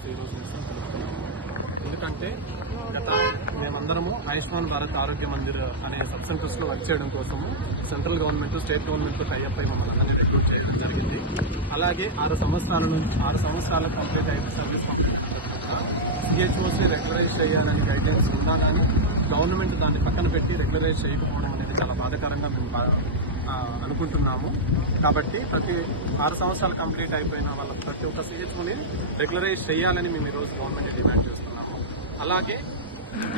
చెప్పేసి ఈరోజు నిరసన తెలుపుతున్నాము. ఎందుకంటే మేమందరము ఆయుష్మాన్ భారత్ ఆరోగ్య మందిర్ అనే సబ్ సెంటర్స్ లో వర్క్ చేయడం కోసము central government state government tie up అయి మమ్మల్ని అందరినీ రిక్రూట్ చేయడం జరిగింది. అలాగే 6 సంవత్సరాల కంప్లీట్ అయిన సర్వీస్ సిహెచ్ఓసి రెగ్యులరైజ్ చేయాలని గైడ్లైన్స్ ఉండాలని గవర్నమెంట్ దాన్ని పక్కన పెట్టి రెగ్యులరైజ్ చేయకపోవడం అనేది చాలా బాధాకరంగా మేము అనుకుంటున్నాము. కాబట్టి ప్రతి 6 సంవత్సరాలు కంప్లీట్ అయిపోయిన వాళ్ళ ప్రతి ఒక్క సిహెచ్ఓని రెగ్యులరైజ్ చేయాలని మేము ఈరోజు గవర్నమెంట్ డిమాండ్ చేస్తున్నాము. అలాగే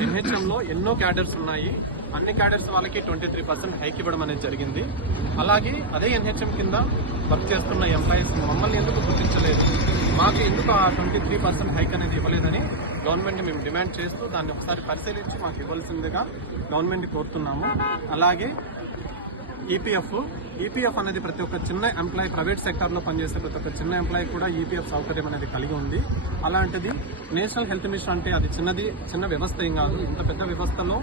ఎన్హెచ్ఎంలో ఎన్నో క్యాడర్స్ ఉన్నాయి. అన్ని క్యాడర్స్ వాళ్ళకి 23% హైక్ ఇవ్వడం అనేది జరిగింది. అలాగే అదే ఎన్హెచ్ఎం కింద వర్క్ చేస్తున్న ఎంప్లాయీస్ మమ్మల్ని ఎందుకు గుర్తించలేదు, మాకు ఎందుకు ఆ 23% హైక్ అనేది ఇవ్వలేదని గవర్నమెంట్ మేము డిమాండ్ చేస్తూ దాన్ని ఒకసారి పరిశీలించి మాకు ఇవ్వాల్సిందిగా గవర్నమెంట్ కోరుతున్నాము. అలాగే ఈపీఎఫ్ అనేది ప్రతి ఒక్క చిన్న ఎంప్లాయీ, ప్రైవేట్ సెక్టార్లో పనిచేసే ప్రతి ఒక్క చిన్న ఎంప్లాయీ కూడా ఈపీఎఫ్ సౌకర్యం అనేది కలిగి ఉంది. అలాంటిది నేషనల్ హెల్త్ మిషన్ అంటే అది చిన్న వ్యవస్థ ఏం కాదు. ఇంత పెద్ద వ్యవస్థలో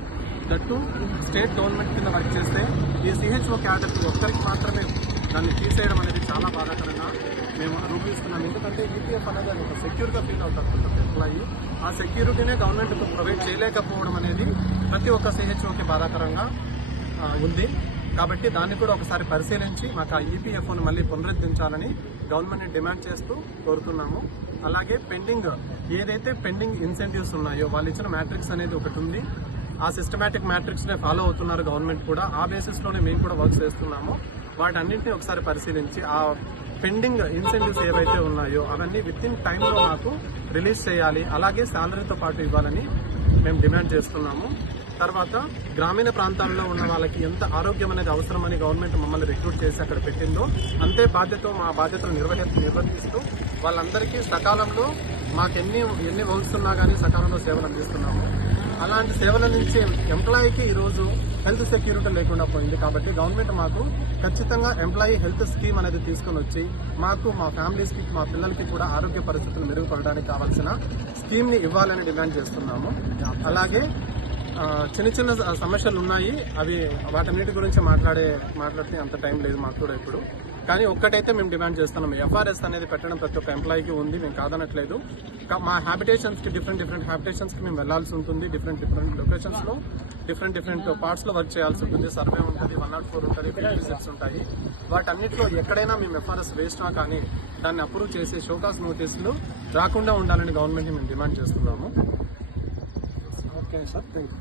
దట్టు స్టేట్ గవర్నమెంట్ కింద వర్క్ చేస్తే ఈ సిహెచ్ఓ క్యాడర్ ఒక్కరికి మాత్రమే దాన్ని తీసేయడం అనేది చాలా బాధాకరంగా మేము అనుభవిస్తున్నాం. ఎందుకంటే ఈపీఎఫ్ అనేది అది ఒక సెక్యూర్గా ఫీల్ అవుతారు ప్రతి ఒక్క ఎంప్లాయీ. ఆ సెక్యూరిటీనే గవర్నమెంట్ ప్రొవైడ్ చేయలేకపోవడం అనేది ప్రతి ఒక్క సిహెచ్ఓకి బాధాకరంగా ఉంది. కాబట్టి దాన్ని కూడా ఒకసారి పరిశీలించి మాకు ఆ ఈపీఎఫ్ఓను మళ్ళీ పునరుద్ధరించాలని గవర్నమెంట్ని డిమాండ్ చేస్తూ కోరుతున్నాము. అలాగే ఏదైతే పెండింగ్ ఇన్సెంటివ్స్ ఉన్నాయో వాళ్ళు ఇచ్చిన మ్యాట్రిక్స్ అనేది ఒకటి ఉంది. ఆ సిస్టమేటిక్ మ్యాట్రిక్స్నే ఫాలో అవుతున్నారు గవర్నమెంట్ కూడా. ఆ బేసిస్లోనే మేము కూడా వర్క్ చేస్తున్నాము. వాటన్నింటినీ ఒకసారి పరిశీలించి ఆ పెండింగ్ ఇన్సెంటివ్స్ ఏవైతే ఉన్నాయో అవన్నీ విత్ ఇన్ టైంలో మాకు రిలీజ్ చేయాలి. అలాగే శాలరీతో పాటు ఇవ్వాలని మేము డిమాండ్ చేస్తున్నాము. తర్వాత గ్రామీణ ప్రాంతాల్లో ఉన్న వాళ్ళకి ఎంత ఆరోగ్యం అనేది అవసరమని గవర్నమెంట్ మమ్మల్ని రిక్రూట్ చేసి అక్కడ పెట్టిందో అంతే మా బాధ్యతలు నిర్వహిస్తూ వాళ్ళందరికీ సకాలంలో మాకు ఎన్ని వర్క్స్ ఉన్నా కానీ సకాలంలో సేవలు అందిస్తున్నాము. అలాంటి సేవల నుంచి ఎంప్లాయీకి ఈరోజు హెల్త్ సెక్యూరిటీ లేకుండా పోయింది. కాబట్టి గవర్నమెంట్ మాకు ఖచ్చితంగా ఎంప్లాయీ హెల్త్ స్కీమ్ అనేది తీసుకుని వచ్చి మాకు, మా ఫ్యామిలీస్కి, మా పిల్లలకి కూడా ఆరోగ్య పరిస్థితులు మెరుగుపడడానికి కావాల్సిన స్కీమ్ని ఇవ్వాలని డిమాండ్ చేస్తున్నాము. అలాగే చిన్న సమస్యలు ఉన్నాయి. వాటన్నిటి గురించి మాట్లాడితే అంత టైం లేదు మాకు కూడా ఇప్పుడు. కానీ ఒక్కటైతే మేము డిమాండ్ చేస్తున్నాము, ఎఫ్ఆర్ఎస్ అనేది పెట్టడం ప్రతి ఒక్క ఎంప్లాయీకి ఉంది, మేము కాదనట్లేదు. మా హ్యాబిటేషన్స్కి డిఫరెంట్ హ్యాబిటేషన్స్కి మేము వెళ్లాల్సి ఉంటుంది. డిఫరెంట్ లొకేషన్స్లో డిఫరెంట్ పార్ట్స్లో వర్క్ చేయాల్సి ఉంటుంది. సర్వే ఉంటుంది, 104 ఉంటుంది, విజిట్స్ ఉంటాయి. వాటన్నిటిలో ఎక్కడైనా మేము ఎఫ్ఆర్ఎస్ వేసినా కానీ దాన్ని అప్రూవ్ చేసి షోకాస్ నోటీసులు రాకుండా ఉండాలని గవర్నమెంట్ని మేము డిమాండ్ చేస్తున్నాము. Okay sir, thank you.